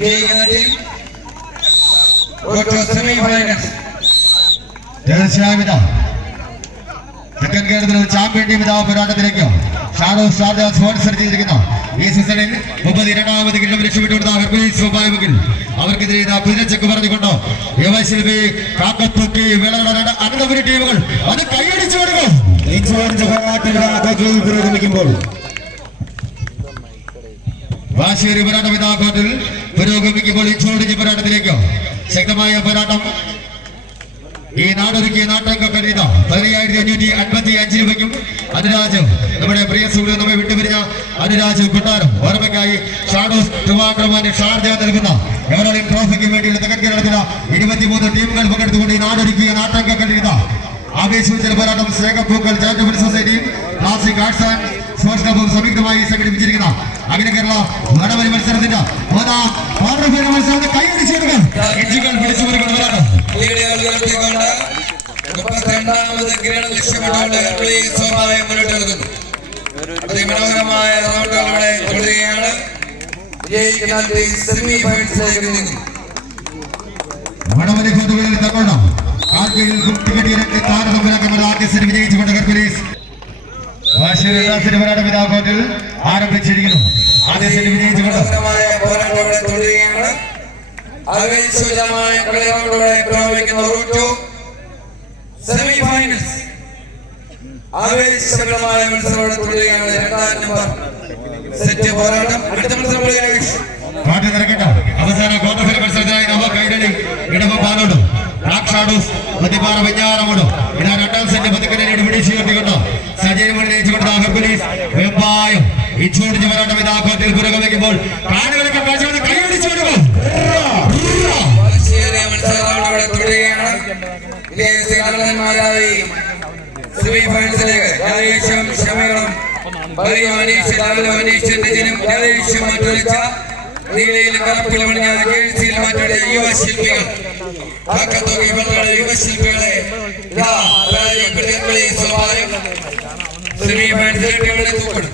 വിജയിക്കുന്ന ടീം തീർച്ചയായും ഇതാ തെക്കൻ കേരളത്തിൽ ചാമ്പ്യൻ ടീം ഇതാ പോരാട്ടത്തിലേക്ക്. ഷാഡോ സ്റ്റാർ സ്പോൺസർ ചെയ്തിരിക്കുന്ന. ഈ സീസണിൽ മുപ്പത് രണ്ടാമത് കിണ്ണം ലക്ഷ്യമിട്ടുകൊടുത്ത ഹെർബീസ് സ്വഭാവമെങ്കിൽ അവർക്കെതിരെ ഇതാ കുതിരച്ചക്ക് പറഞ്ഞുകൊണ്ട് യുവശില്പി കാക്കത്തൂക്കി വിളകളുടെ അനന്തപുരി ടീമുകൾ. അത് കൈയടിച്ചു കൊടുക്കും. പുരോഗമിക്കുമ്പോൾ. വാശിയേറി പോരാട്ടം ഇതാ കോർട്ടിൽ. പുരോഗമിക്കുമ്പോൾ ഇൻഷുറൻസ് പോരാട്ടത്തിലേക്കോ ശക്തമായ പോരാട്ടം. ഈ നാടൊരുക്കിയ നാട്ടൊക്കെ ഇതാ പതിനയ്യായിരത്തി അഞ്ഞൂറ്റി അൻപത്തി അഞ്ച് രൂപയ്ക്കും അനുരാജ് നമ്മുടെ പ്രിയ സുഹൃത്ത് നമ്മെ വിട്ടുപിരിഞ്ഞ അനുരാജ് കൊട്ടാരം ഓർമ്മയ്ക്കായി ഷാഡോസ് ട്രിവാൻഡ്രമാന്റെ ഷാർജ നൽകുന്ന എവറോളിംഗ് ട്രോഫിക്ക് വേണ്ടിയുള്ള തെക്കൻ കേരളത്തിലെ ഇരുപത്തിമൂന്ന് ടീമുകൾ പങ്കെടുത്തുകൊണ്ട് ഈ നാടൊരുക്കിയ നാട്ടൊക്കെ ഇതാ. ആവേശോജ്ജല പോരാട്ടം സ്നേഹപ്പൂക്കൾ ചാരിറ്റബിൾ സൊസൈറ്റിയും ക്ലാസിക് ആർട്സ് ആൻഡ് സ്പോർട്സ് ക്ലബും സംയുക്തമായി സംഘടിപ്പിച്ചിരിക്കുന്ന അഖില കേരള വടവലി മത്സരത്തിന്റെ മൂന്നാം ക്വാർട്ടർ ഫൈനൽ മത്സരത്തെ കൈയടിച്ചെടുക്കാൻ എഡ്ജുകൾ പിടിച്ചു ഉയർത്തിക്കൊണ്ട് മുപ്പത്തിരണ്ടാമത് കിരീടം ലക്ഷ്യമിട്ടുകൊണ്ട് ഹെർക്കുലീസ് സ്വഭാവം മുന്നോട്ട് നൽകുന്നു അതിമനോഹരമായ ഇവിടെ തുടരുകയാണ്. വിജയിക്കുന്ന സെമി ഫൈനൽസിലേക്ക് നീങ്ങുന്നു വടവലി കോതുകളിൽ തങ്ങോണം കാർഗിൽ ടിക്കറ്റ് ഇരട്ടി താരതമ്യമാക്കുന്ന ആദ്യ സെമി വിജയിച്ചുകൊണ്ട് ഹെർക്കുലീസ് ഇതാ ആരംഭിച്ചിരിക്കുന്നു. ആദ്യ സെറ്റ് വിജയിച്ചുകൊണ്ട്. ആവേശോജമായ കളികളോടെ പുരോഗമിക്കുന്ന റൂട്ട് സെമി ഫൈനൽസ് ആവേശകരമായ മത്സരം തുടരുകയാണ് രണ്ടാം നമ്പർ. സെറ്റ് പോരാട്ടം. അടുത്ത മത്സരം അവസാന ഷാഡോസ് മതിപ്പാറ വെഞ്ഞാറമോടും ഇതാ രണ്ടാം സെന്റ് പതിക്കലിനോട് പിടിച്ചു ഉയർത്തിക്കൊണ്ട്? സജീവമണി നയിച്ചുകൊണ്ട് ഹെർക്കുലീസ് വെമ്പായം. ഇച്ചോടിച്ച് പോരാട്ടം ഇതാ കോർട്ടിൽ പുരോഗമിക്കുമ്പോൾ കാടുകളൊക്കെ കാഴ്ച കൈയടിച്ചു കൊടുക്കും വാശിയേറിയ മത്സരം ഇവിടെ തുടരുകയാണ് വിജയമാരായി സെമി ഫൈനൽസിലേക്ക് ജനദേശം ക്ഷമകളും ബലിയും അനീഷ് ലാലും അനീഷ് രജനും ജനദേശം മാറ്റുവെച്ച നീലയിൽ കറുപ്പിൽ മണിഞ്ഞ ജേഴ്സിയിൽ മാറ്റിയുടെ യുവശില്പികൾ കാക്കത്തോകി വെള്ളയുടെ യുവശില്പികളെ ഇതാ പരാജയപ്പെടുത്തി സ്വഭാവം സെമി ഫൈനൽസിലേക്ക് ഇവിടെ തൂക്കണം